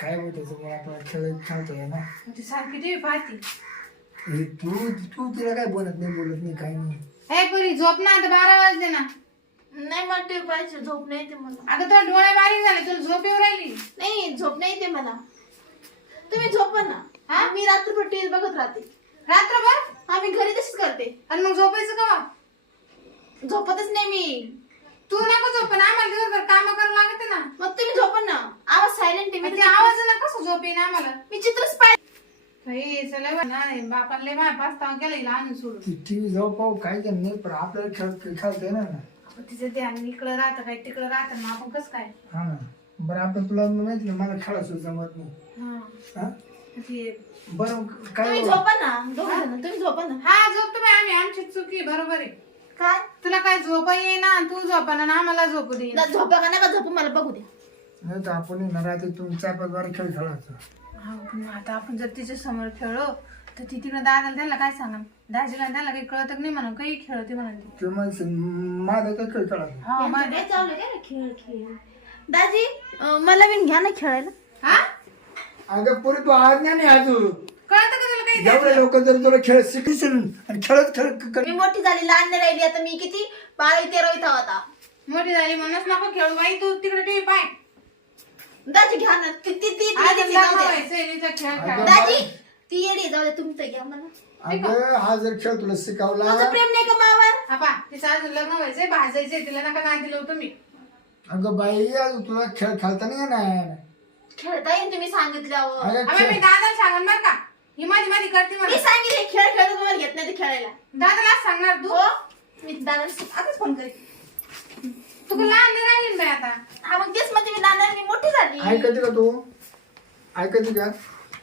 काय होत त्याच्यामुळे आपला खेळ खेळतोय ना ती सारखी टीव्ही पाहते. हे तू तू तिला काय बोलत नाही बोलत नाही काय नाही. हे पुरी झोप ना आता बारा वाजले ना. नाही मला टीव्ही पाहिजे झोप नाही येते मला. अगं तुला डोळे बारीक झाले तुला झोप येऊ राहिली. नाही झोप नाही येते मला. तुम्ही झोपा ना. हा? मी रात्रभर टीव्ही बघत राहते. रात्रभर? आम्ही घरी तशीच करते. आणि मग झोपायचं का झोपतच नाही मी. तू नको झोप ना आम्हाला दिवसभर काम करावं लागते ना. मग तुम्ही झोपा ना. आवाज सायलेंट मग टीव्ही ते आवाज ना कसं झोप येईन आम्हाला. मी चित्रच पाहिजे काही चला नाही बापाला लय माझ्या पास्तावा केला हिला आणून सोडून. ती टीव्ही जाऊ पाहू काय काय नाही पण आपल्याला खेळ खेळतोय ना आपण तिचं ध्यान इकडं राहतं काय तिकडं राहतं मग आपण कसं काय? हा. ना बरं आपण तुला माहिती ना मला खेळायचं जमत नाही. हा. हा? ते- बरं काय तुम्ही झोपा ना दोघ जण तुम्ही झोपा ना. हा झोप तुम्ही आम्ही आमची चुकी बरोबर आहे. काय? तुला काय झोप येईना? तू झोपा ना आम्हाला झोपू दे. ना झोपा का नका झोपू मला बघू द्या नाही तर आपण आहे ना रात्री तुम्ही चार पाच बारा खेळ खेळायचं. आता आपण जर तिच्या समोर खेळलो तर ती तिकडे दादाला त्याला काय सांगा दाजीला त्याला काही कळत नाही म्हणून काही खेळते म्हणून ती. माझा काय खेळ खेळायचा? हा यांचं माझ्या- काय चालू आहे काय खेळ खेळ. दाजी अं, मला बिन घ्या ना खेळायला. हा? अगं पुरी तू आज नाही अजून. कळतं का जेवढे लोक जर तुला खेळ शिकशील आणि खेळत खेळ मी मोठी झाली लहान नाही राहिली आता मी किती? बारावी तेरावी था होता मोठी झाली म्हणूनच नको खेळू बाई तू तिकडे टीव्ही पाय. दाजी घ्या ना. ती ती ती आज जाऊ खेळ अगं, दाजी ती येडी जाऊ दे तर घ्या मला. अगं हा जर खेळ तुला शिकवला प्रेम नाही का मावर? तिचं लग्न व्हायचंय भाजायचंय तिला नका नाही दिलं तुम्ही अगं बाई तुला खेळ खेळता नाही येणार. खेळता येईल तुम्ही सांगितल्यावर. अगं मी खेळ दादाला सांगन बरं का. ही माझी माझी करते मी म्हणून सांगितले खेळ खेळतो तुम्हाला घेत नाही ते खेळायला. दादाला सांगणार तू? हो. मी दादा आताच फोन करेन. तू लहान नाही राहील बाई आता? हा मग तेच म्हणजे मी दादा मी मोठी झाली. ऐकते का तू. ऐकते का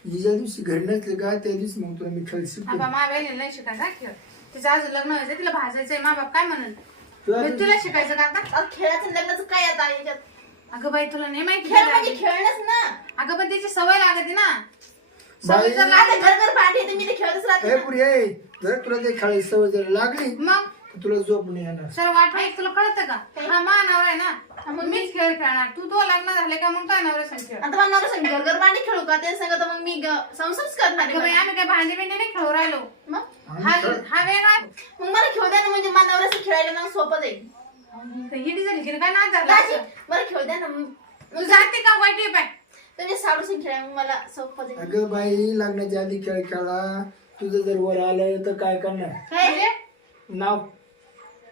ही ज्या दिवशी घरी नसली का त्या दिवशी मग तुला मी खेळ शिकतो आपा मा बहिणीला नाही शिकायचा खेळ. तिचं अजून लग्न व्हायचंय तिला भाजायचंय मा बाप काय म्हणून? तुला तुला शिकायचं का आता? अहो, खेळाचं लग्नाचं काय आता याच्यात? अगं बाई तुला नाही माहिती खेळ म्हणजे खेळणंच ना. अगं पण त्याची सवय लागते ना. बाई. सवय जर घर घर भांडी येते मी ते खेळतच राहते ए ना. पुरी ए जर तुला ते सवय जर लागली मग? तर तुला झोप नाही येणार. सर वाट नाही तुला कळतं का? हा मा नवरा आहे ना. मग मीच खेळ खेळणार. तू तो लग्न झाले का मग काय नवरा संग खेळ. आता मला नवरा सांग घर घर भांडी खेळू का? ते सांगत मग मी ग- संसारच करणार आहे अगं बाई मला. आम्ही काय भांडी बिंडी नाही खेळू राहिलो. मग? हा हा वेगळा मग मला खेळू द्या ना म्हणजे मला नवऱ्याचं खेळायला मग सोपं जाईल. हिडी झाली की काय ना दाजी झालं मला खेळू द्या ना. मग तू जाते का वाईट पाय तुम्ही साडू सिंग खेळा मग मला सोपं जाईल अगं बाई लग्नाच्या आधी खेळ खेळा. तुझं जर वर आलं तर काय करणार? काय? म्हणजे? नाव.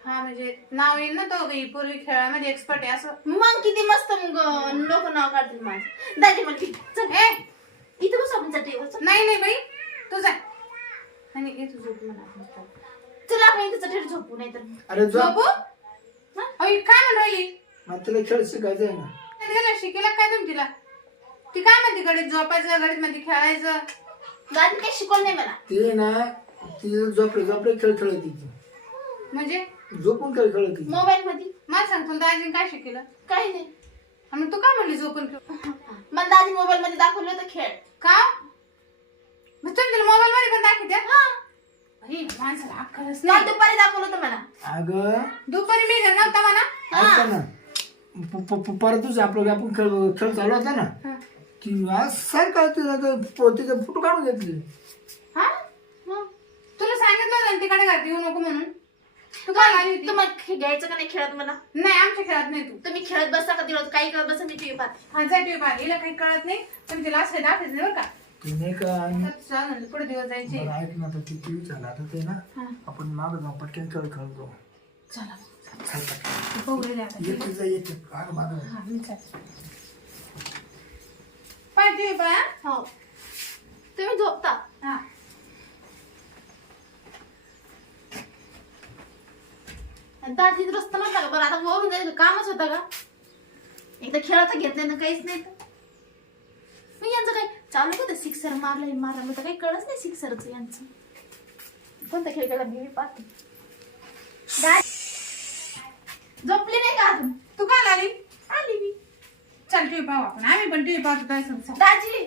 हा म्हणजे नाव येईल ना तो ही पूर्वी खेळामध्ये एक्सपर्ट आहे असं. मग किती मस्त मग लोक नाव काढतील माझं. दाजी मला किती चल. ए! इथं बस आपण चल नाही नाही बाई. तू जा. आणि ये तू झोप म्हणा. चल आपण इथं चटेवर झोपू नाही तर अरे झोप? झोपू अहो, ही काय म्हणून राहिली? मग तुला खेळ शिकायचा आहे ना? तिला शिकेला काय तुम्ही तिला? ती काय म्हणते गडीत झोपायचं गडीत मध्ये खेळायचं. दादी काही शिकवलं नाही मला. ते ना ती झोपले झोपले खेळ खेळत ती. म्हणजे? झोपून खेळ खेळत. ती मोबाईल मध्ये. मला सांग तुला दाजीने काय शिकेलं काही नाही. आणि मग तू काय म्हणली झोपून खेळ? मला दादी मोबाईल मध्ये दाखवलं होतं खेळ. का? मग तुम्ही तिला मोबाईल मध्ये पण दाखवते. हा. बाई, माणसाला अक्कलच काल नाही दुपारी दाखवलं होतं मला. अगं. दुपारी मी घरी नव्हता म्हणा. ऐका ना. प- प- प- परत दिवशी आपलं आपण खेळ खेळ चालू होता ना. हा. ती आज सारखा तिला ते प- तिचे फोटो काढून घेतले. हा? मग? तुला सांगितलं होतं ना तिकडे घरात येऊ नको म्हणून. तू काय आली होती तुम्हाला खे- घ्यायचं का नाही खेळत मला? नाही आमच्या खेळात नाही तू. तुम्ही खेळत बसता का दिवस काही करत बसा मी टीव्ही पाहते. हा जा टीव्ही पाहिजे हिला काही कळत नाही पण तिला असं दाखवायचं नाही बरं का. ती नाही का? आणि तर पुढे दिवस जायचे. बरं ऐक ना आता ती टीव्ही झाला आता ते ना हा. आपण माग जाऊ पटकन खेळ खेळतो. चला. चल पटकन. तू पाहू गेले आता येते जा येते मागं मागं. हा मी चालते टीव्ही पाय हा? तुम्ही झोपता हा दादी रस्ता नव्हता का बरं आता वरून जायचं कामच होतं का एकदा खेळात घेतलं ना काहीच नाही तर मग यांचं काय चालू होतं सिक्सर मारलं मारलं तर काही कळच नाही सिक्सरचं यांचं कोणता खेळ खेळला मी पाहते झोपली नाही का अजून तू काय आली आली मी चल टीव्ही पाहू आपण. आम्ही पण टीव्ही पाहतो काय सांग. दाजी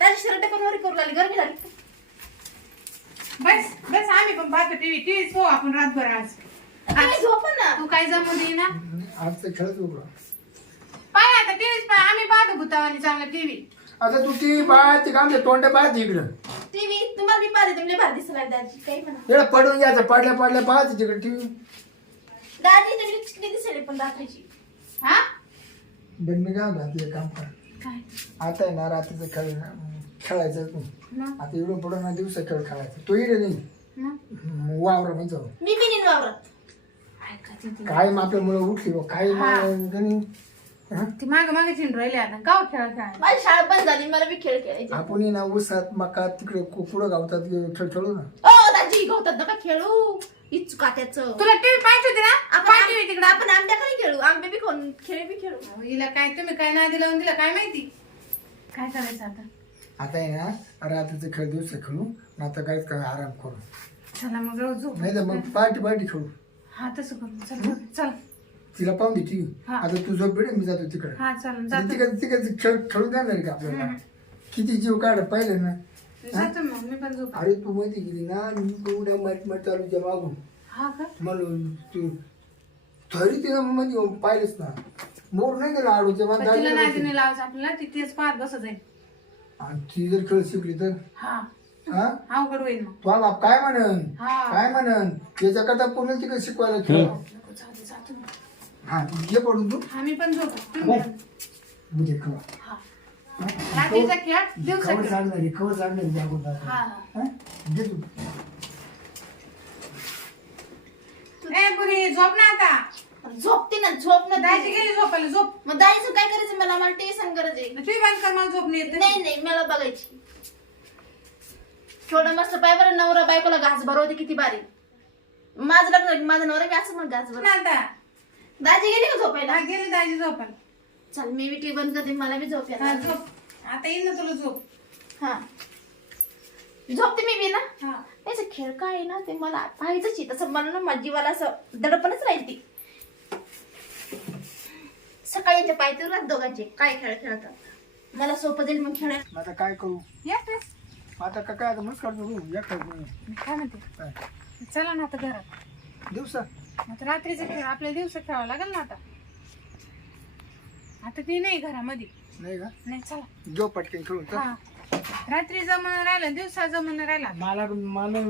दाजी शर्ट पण वर करू लागली गरमी झाली. बस बस आम्ही पण पाहतो टीव्ही. टीव्ही पाहू आपण रातभर आज. तुम्ही झोपा ना. तू काय जमू दे ना. आज तर खेळत उभा पाय आता टीव्हीच पाय. आम्ही पाहतो भूतावानी चांगला टीव्ही. आता तू ती पाहत ती काम तोंड टीव्ही तुम्हाला मी पाहते तुम्ही भारी दिसला दाजी. काही म्हणा. इकडं पडून घ्यायचं पडल्या पडल्या पाहत तिकडे टीव्ही. दाजी तुम्ही दिसली पण रात्रीची हा? बरं मी काय म्हणतो ते काम कर. काय? आता आहे ना रात्रीचं खेळ खेळायचं तू मग आता इकडून पुढं ना दिवसा खेळ खेळायचं. तो इकडे नाही मग वावर म्हणजे जाऊ. मी बी नाही वावरत. ऐका ती- काय आपल्यामुळे उठली बा काय. मग गणी- हं? ती मागे मागे चिंड राहिली आता. गाव खेळ माझी शाळा बंद झाली मला बी खेळ खेळायचे. आपण ही ना ऊसात मका तिकडे कु- पुढं गावतात खेळ खेळू ना? ओ दाजी गवतात नका खेळू. इचका त्याचं. तुला टीव्ही पाहिजे होती ना? आपण पाहिजे होती तिकडे. आपण आंब्या खाली खेळू. आंबे बी खाऊन खेळ बी खेळू. हिला काय तुम्ही काय नाही दिलं दिलं काय माहिती? काय करायचं आता? आता आहे ना रात्रीचं खेळ दिवसा खेळू. न आता काहीच काय आराम करू. चला मग रोज झोप. नाही तर मग पार्टी पार्टी खेळू. हा तसं करू. चल चल. तिला पाहून दे टीव्ही. हा. आता तू झोप बेड मी जातो तिकडे. हा चल जातो. तिकडे तिकडे खेळ खेळू देणार का आपल्याला. किती जीव काढ पाहिलं ना. जातो मग मी पण झोप अरे तू मध्ये गेली ना मी उड्या मारत मारत चालू त्या मागून. हा का? तू तरी तिला मध्ये पाहिलंच ना. मोर नाही गेला आडूच्या पण तिला नाही मध्ये तिने लावायचं आपल्याला ती तेच पाहत बसत जाईल आणि ती जर खेळ शिकली तर? हा. हा? अवघड होईल मग. तो बाप काय म्हणन? हा. काय म्हणन? याच्याकरता पूर्ण तिकडे शिकवायला खेळ. नको जाऊ दे, जातो. मी. हा ये पडून तू. हा मी पण झोप तुम्ही पण. म्हणजे हा रात्रीचा खेळ दिवसा कवर खेळ. सांगणारी कवर सांगणारी जागून हा हा. घे तू. ए पुरी झोप ना आता. झोपते ना झोप ना दाजी गेली झोपायला झोप. मग काय करायचं? मला मला सांग गरज आहे तुम्ही बंद कर मला झोप नाही येत. नाही नाही मला बघायची. थोडं मस्त पाय बरं नवरा बायकोला घास भरवते किती बारी माझं लग्न माझा नवरा बी असं मग घास भर ना आता. दाजी गेली का झोपायला? हा, गेली दाजी झोपायला. चल मी बी टीव्ही बंद करते मला बी झोप हा झोप. आता येईल ना तुला झोप. हा. झोपते मी बी ना हा त्याचं खेळ काय आहे ना ते मला पाहायचंच आहे. तसं मला ना माझ्या जीवाला असं दडपणच राहील ती. सकाळी यांच्या पायथ्यावर राहत दोघांचे काय खेळ खेळतात. मला सोपं जाईल मग खेळ मग आता काय करू? आता का काय आता मस्त काढतो तू? या काय करू. मी काय म्हणते? चला ना आता घरात. दिवसा. आता रात्रीचा खेळ आपल्याला दिवस खेळावं लागेल ना आता. आता ती नाही घरामध्ये नाही का नाही चला जो पटकन खेळून तर हा रात्री जमून राहिला दिवसा जमून राहिला मला मला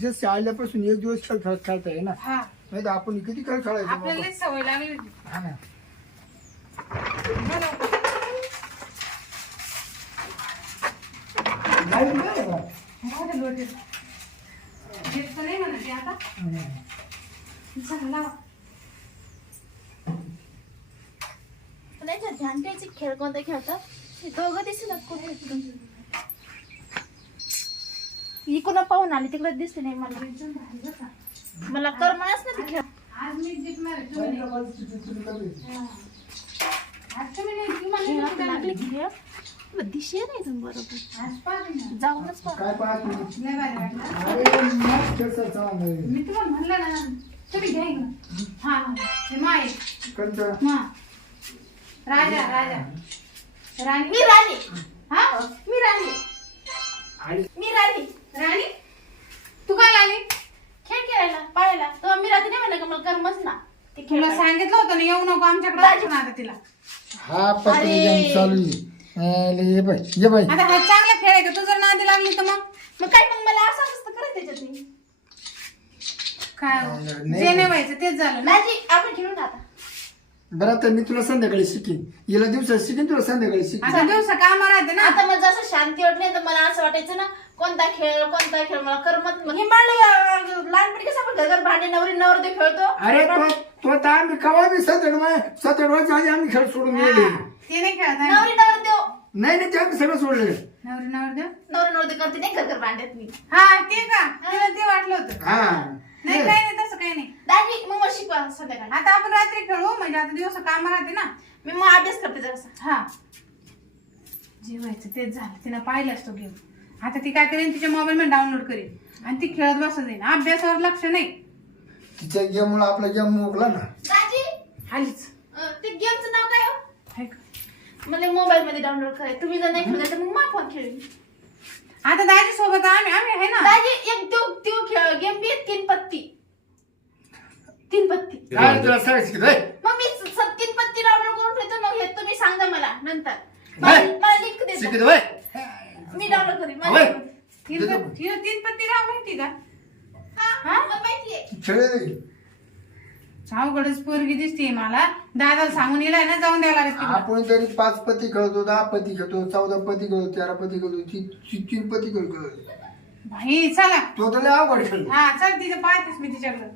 जसे आल्यापासून एक दिवस खेळ खेळ खेळता आहे ना हा नाही तर आपण किती खेळ खेळायचो आपल्याला बाबा. लई सवय लागली होती. हा ना बोला. लाइट नाही का? मोठे लोटे. घेत तर नाही म्हणत आहे आता हा. चला लावा पण याच्यात ध्यान द्यायचे खेळ कोणते खेळतात हे दोघं दिसतात कुठे इकडून. पाहून आली तिकडे दिसले नाही मला. मला करमणच नाही ते खेळ. दिशे नाही तुम्ही बरोबर ना. जाऊनच. मी तुम्हाला म्हणलं ना तुम्ही घ्या. हा माय. राजा राजा. राणी? मी राणी. हा? मी राणी. आणि मी राणी. राणी? तू काय आली खेळ खेळायला पाहायला तेव्हा मी रात्री नाही म्हणलं का मला करमच ना. ते खेळ तुला. सांगितलं होतं ना येऊ नको आमच्याकडे दाखवून आता तिला. हा पत्र अरे. गेम चालू आहे. अरे, ये बाई ये बाई. आता हा चांगला खेळ आहे का? तू जर नादी लागली तर मग? मग काय मग? मला असं असतं करत त्याच्यात काय हो? नाही. जे नाही व्हायचं तेच झालं ना. आपण खेळू ना आता. बरं आता मी तुला संध्याकाळी शिकेन. हिला दिवसात शिकेन तुला संध्याकाळी शिकेन. आता दिवसा काम राहते ना. आता मग जसं शांती वाटली तर मला असं वाटायचं ना कोणता खेळ कोणता खेळ मला करमत नाही. हे लहानपणी कसं आपण घर भांडे नवरी नवर ते खेळतो? अरे तो तो तर आम्ही कवा मी सतड सतड वर्ष आधी आम्ही खेळ सोडून गेले. ते नाही खेळत आहे. नवरी नवर देव नाही नाही ते आम्ही सगळं सोडले. नवरी नवर देव नवरी नवर करते नाही घर घर भांड्यात मी. हा ते का? तिला ते वाटलं होतं. हा. नाही काही नाही काही नाही. दाजी मग मला शिकवा संध्याकाळी. आता आपण रात्री खेळू म्हणजे आता दिवस काम राहते ना. मी मग अभ्यास करते जरासा. हा. जे व्हायचं तेच झालं. तिनं पाहिलं असतो गेम. आता ती काय करेन तिच्या मोबाईल मध्ये डाउनलोड करेन. आणि ती खेळत बसत जाईल अभ्यासावर लक्ष नाही. तिच्या गेम मुळे आपला गेम मोकला ना. दाजी हालीच अं, ते गेमचं नाव काय हो? हाय का? मला मोबाईल मध्ये डाउनलोड करायचं. तुम्ही जर नाही खेळत तर मग मा फोन खेळेल आता दाजी सोबत आम्ही आम्ही आहे ना. दाजी एक तो तो खेळ गेम बी आहे, तीन पत्ती. तीन पत्ती. काय तुला? मग मी स- स- तीन पत्ती डाउनलोड करून ठेवतो मग हे तुम्ही सांगा मला नंतर. मला लिंक दे शिकत वय मी डाउनलोड करीन मला link. तीन पत्ती गाव माहिती का? हा मला माहितीये खेळ. पोरगी दिसते मला. दादाला सांगून येलाय ना जाऊन द्यावं लागत तिला. आपण तरी पाच पती खेळतो दहा पती खेळतो चौदा पती खेळतो तेरा पती खेळतो ती ती- तीन पती खेळतो. भाई चला. तो तर लय अवघड खेळ हा चल तिचं पाहतेस मी तिच्याकडं.